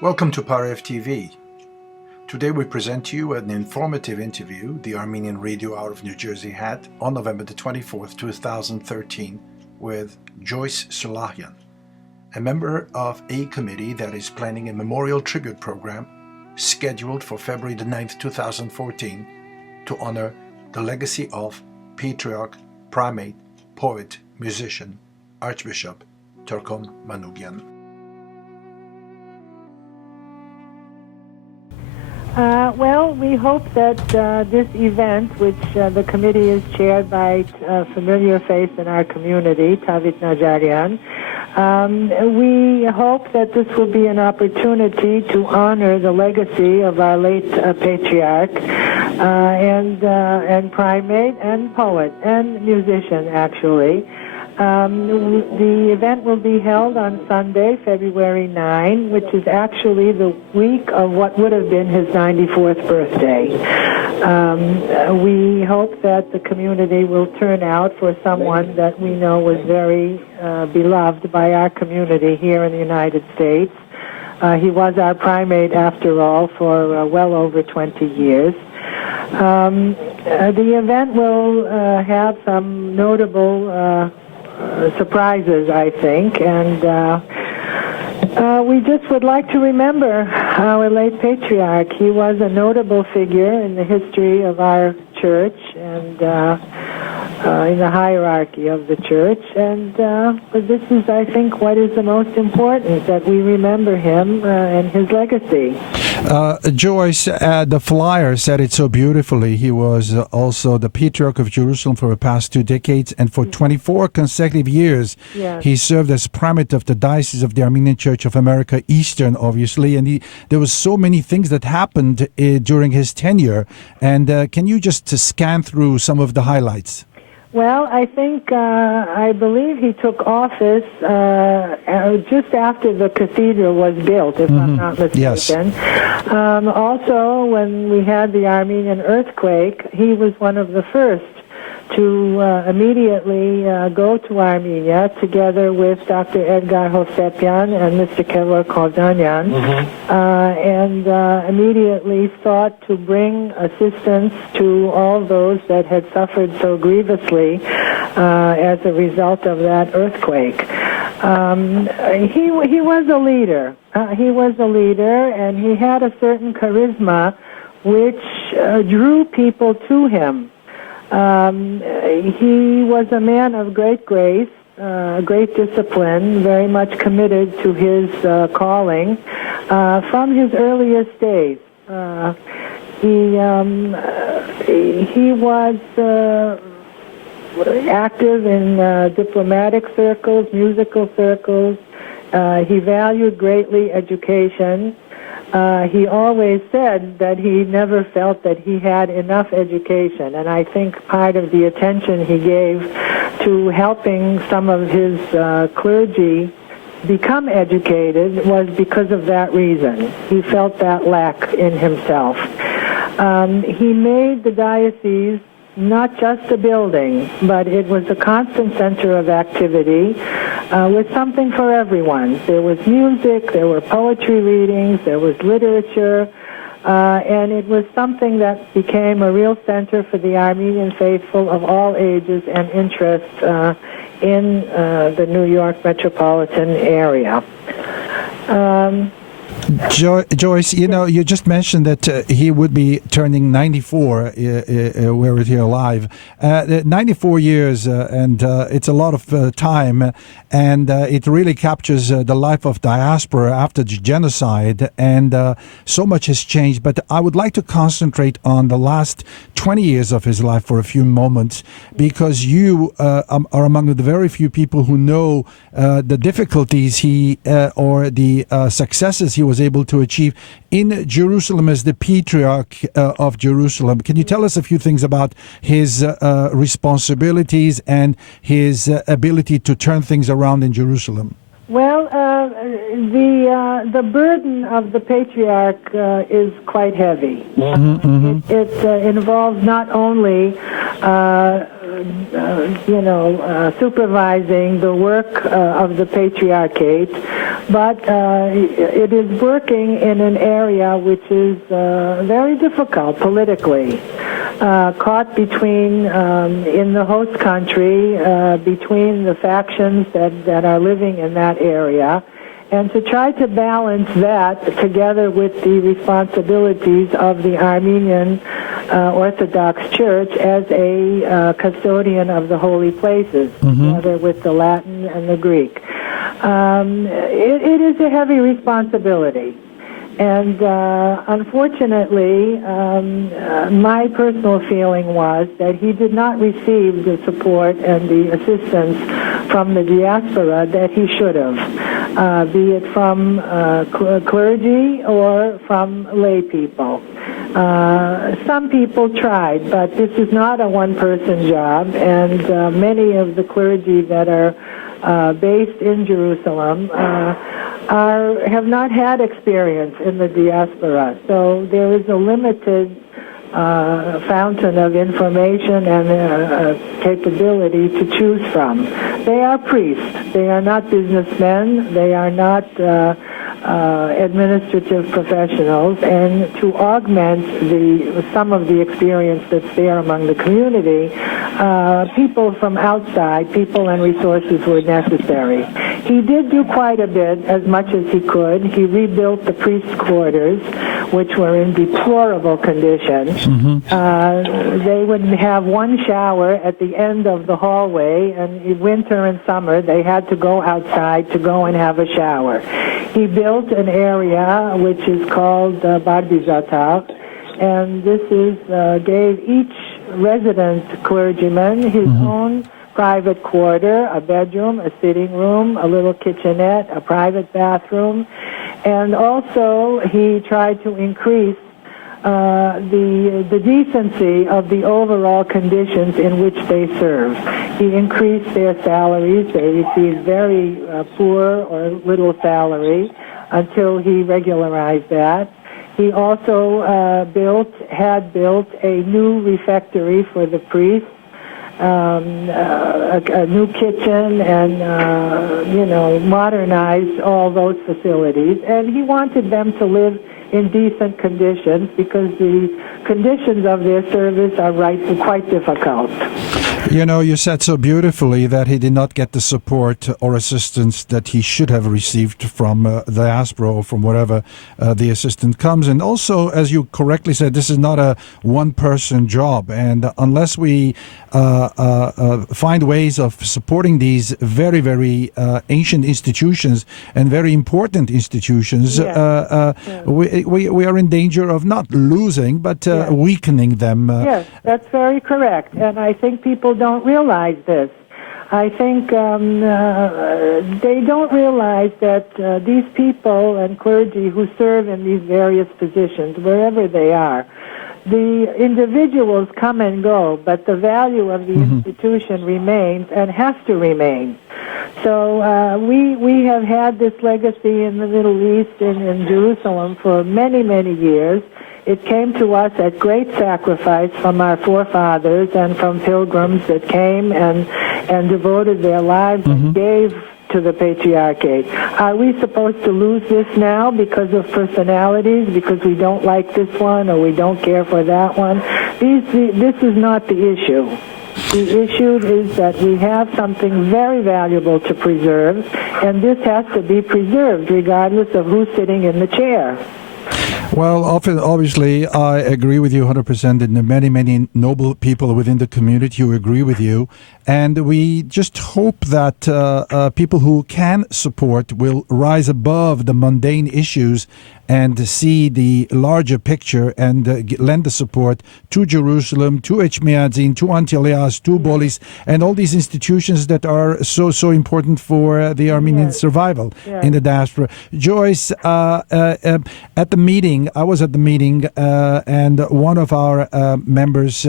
Welcome to Paref TV. Today we present to you an informative interview the Armenian Radio out of New Jersey had on November the 24th, 2013 with Joyce Sulahian, a member of a committee that is planning a memorial tribute program scheduled for February the 9th, 2014 to honor the legacy of Patriarch, Primate, Poet, Musician, Archbishop Torkom Manoogian. Well, we hope that this event, which the committee is chaired by a familiar face in our community, Tavit Najarian, we hope that this will be an opportunity to honor the legacy of our late patriarch and primate and poet and musician, actually. The event will be held on Sunday, February 9, which is actually the week of what would have been his 94th birthday. We hope that the community will turn out for someone that we know was very beloved by our community here in the United States. He was our primate, after all, for well over 20 years. The event will have some notable surprises, I think, and we just would like to remember our late patriarch. He was a notable figure in the history of our church and in the hierarchy of the church, and this is, I think, what is the most important, that we remember him and his legacy. Joyce, the flyer said it so beautifully. He was also the Patriarch of Jerusalem for the past 2 decades, and for 24 consecutive years, yes, he served as primate of the Diocese of the Armenian Church of America Eastern, obviously, and there was so many things that happened during his tenure. And can you just scan through some of the highlights? Well, I think, I believe he took office just after the cathedral was built, if I'm not mistaken. Yes. Also, when we had the Armenian earthquake, he was one of the first to immediately go to Armenia together with Dr. Edgar Hovsepian and Mr. Kevork Kovdanyan, and immediately sought to bring assistance to all those that had suffered so grievously as a result of that earthquake. He was a leader. He was a leader, and he had a certain charisma which drew people to him. He was a man of great grace, great discipline, very much committed to his calling from his earliest days. He was active in diplomatic circles, musical circles. He valued greatly education. He always said that he never felt that he had enough education, and I think part of the attention he gave to helping some of his clergy become educated was because of that reason. He felt that lack in himself. He made the diocese not just a building, but it was a constant center of activity with something for everyone. There was music, there were poetry readings, there was literature, and it was something that became a real center for the Armenian faithful of all ages and interests in the New York metropolitan area. Joyce, you just mentioned that he would be turning 94 were he alive. 94 years, and it's a lot of time, and it really captures the life of diaspora after the genocide, and so much has changed. But I would like to concentrate on the last 20 years of his life for a few moments, because you are among the very few people who know the difficulties or the successes he was able to achieve in Jerusalem as the Patriarch of Jerusalem. Can you tell us a few things about his responsibilities and his ability to turn things around in Jerusalem? Well, the burden of the patriarch is quite heavy. It involves not only supervising the work of the Patriarchate, but it is working in an area which is very difficult politically, caught between, in the host country, between the factions that are living in that area, and to try to balance that together with the responsibilities of the Armenian Orthodox Church as a custodian of the holy places, together with the Latin and the Greek. It is a heavy responsibility. And unfortunately, my personal feeling was that he did not receive the support and the assistance from the diaspora that he should have, be it from clergy or from lay people. Some people tried, but this is not a one-person job, and many of the clergy that are based in Jerusalem have not had experience in the diaspora. So there is a limited fountain of information and capability to choose from. They are priests. They are not businessmen. They are not administrative professionals, and to augment some of the experience that's there among the community, people from outside, people and resources were necessary. He did do quite a bit, as much as he could. He rebuilt the priest's quarters, which were in deplorable condition. They would have one shower at the end of the hallway, and in winter and summer they had to go outside to go and have a shower. He built an area which is called Barbizatar, and this gave each resident clergyman his own private quarter, a bedroom, a sitting room, a little kitchenette, a private bathroom, and also he tried to increase the decency of the overall conditions in which they serve. He increased their salaries. They received very poor or little salary until he regularized that. He also had built a new refectory for the priests, a new kitchen, and modernized all those facilities. And he wanted them to live in decent conditions because the conditions of their service are quite difficult. You know, you said so beautifully that he did not get the support or assistance that he should have received from the diaspora or from wherever the assistance comes. And also, as you correctly said, this is not a one-person job. And unless we find ways of supporting these very, very ancient institutions and very important institutions, we are in danger of not losing, but weakening them. Yes, that's very correct. And I think people don't realize this. I think they don't realize that these people and clergy who serve in these various positions, wherever they are, the individuals come and go, but the value of the institution remains and has to remain. So we have had this legacy in the Middle East and in Jerusalem for many, many years. It came to us at great sacrifice from our forefathers and from pilgrims that came and devoted their lives and gave to the Patriarchate. Are we supposed to lose this now because of personalities, because we don't like this one or we don't care for that one? This is not the issue. The issue is that we have something very valuable to preserve, and this has to be preserved regardless of who's sitting in the chair. Well, obviously, I agree with you 100%, and there are many, many noble people within the community who agree with you. And we just hope that people who can support will rise above the mundane issues and see the larger picture and lend the support to Jerusalem, to Echmiadzin, to Antelias, to Bolis, and all these institutions that are so important for the Armenian survival in the diaspora. Joyce, at the meeting, I was at the meeting, and one of our members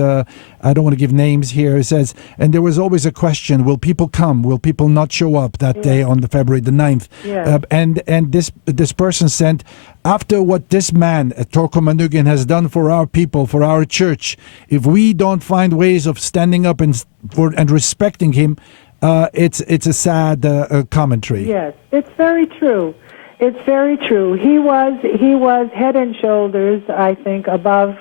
I don't want to give names here. It says, and there was always a question: will people come? Will people not show up that day on the February the 9th? Yes. And this person sent, after what this man, Torkom Manoogian, has done for our people, for our church, if we don't find ways of standing up and respecting him, it's a sad commentary. Yes, it's very true. It's very true. He was head and shoulders, I think, above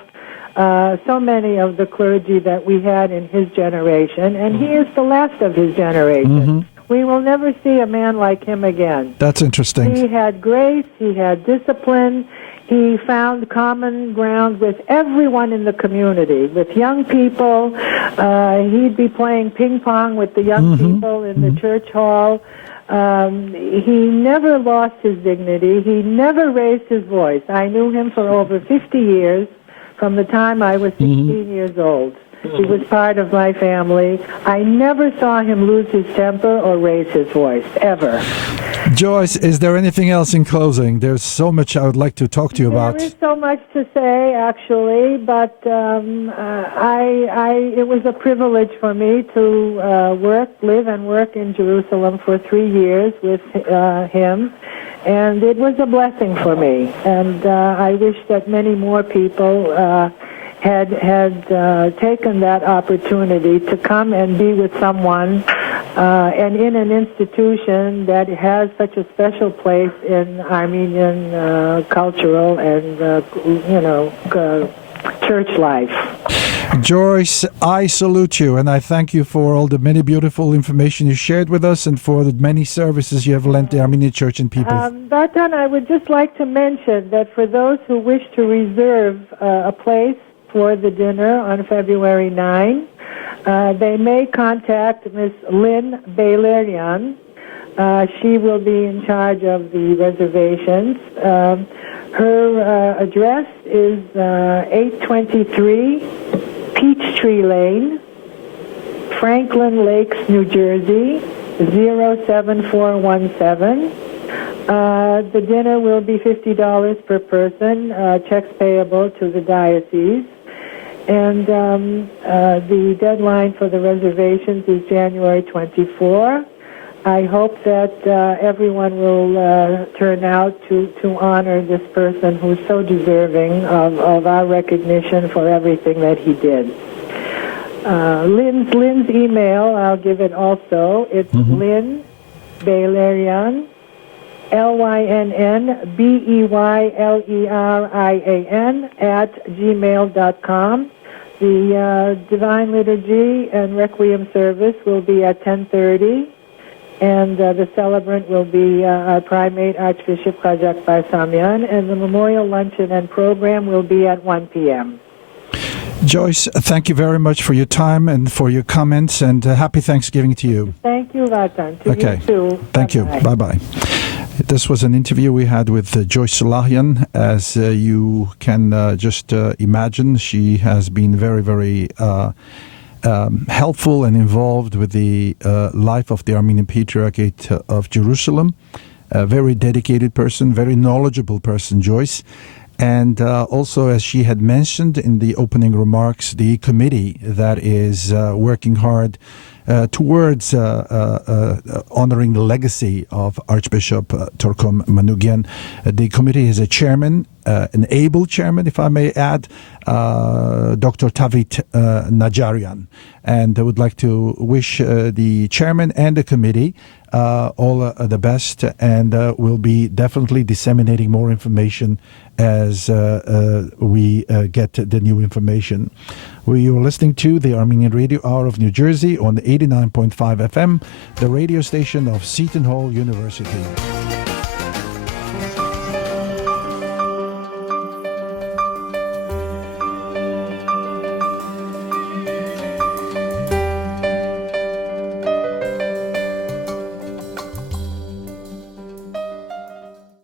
so many of the clergy that we had in his generation, and he is the last of his generation. We will never see a man like him again. That's interesting. He had grace, he had discipline, he found common ground with everyone in the community, with young people. He'd be playing ping pong with the young people in the church hall. He never lost his dignity. He never raised his voice. I knew him for over 50 years, from the time I was 16 years old. He was part of my family. I never saw him lose his temper or raise his voice, ever. Joyce, is there anything else in closing? There's so much I would like to talk to you about. There is so much to say, actually, but it was a privilege for me to live and work in Jerusalem for 3 years with him, and it was a blessing for me. And I wish that many more people had taken that opportunity to come and be with someone and in an institution that has such a special place in Armenian cultural and church life. Joyce, I salute you, and I thank you for all the many beautiful information you shared with us and for the many services you have lent the Armenian Church and people. Batan, I would just like to mention that for those who wish to reserve a place for the dinner on February 9, they may contact Miss Lynn Bailerian. She will be in charge of the reservations. Her address is 823 Peachtree Lane, Franklin Lakes, New Jersey, 07417. The dinner will be $50 per person, checks payable to the diocese. And the deadline for the reservations is January 24. I hope that everyone will turn out to honor this person who's so deserving of our recognition for everything that he did. Lynn's email, I'll give it also. It's Lynn Bailerian, LYNNBEYLERIAN @gmail.com. The Divine Liturgy and Requiem service will be at 10:30, and the celebrant will be our primate, Archbishop Kajak Barsamian, and the memorial luncheon and program will be at 1 p.m. Joyce, thank you very much for your time and for your comments, and happy Thanksgiving to you. Thank you, Vatan. To you too. Thank you. Bye-bye. This was an interview we had with Joyce Salahian. As you can just imagine, she has been very, very helpful and involved with the life of the Armenian Patriarchate of Jerusalem. A very dedicated person, very knowledgeable person, Joyce. And also, as she had mentioned in the opening remarks, the committee that is working hard towards honoring the legacy of Archbishop Torkom Manoogian. The committee has a chairman, an able chairman, if I may add, Dr. Tavit Najarian. And I would like to wish the chairman and the committee all the best, and we'll be definitely disseminating more information as we get the new information. We are listening to the Armenian Radio Hour of New Jersey on 89.5 FM, the radio station of Seton Hall University.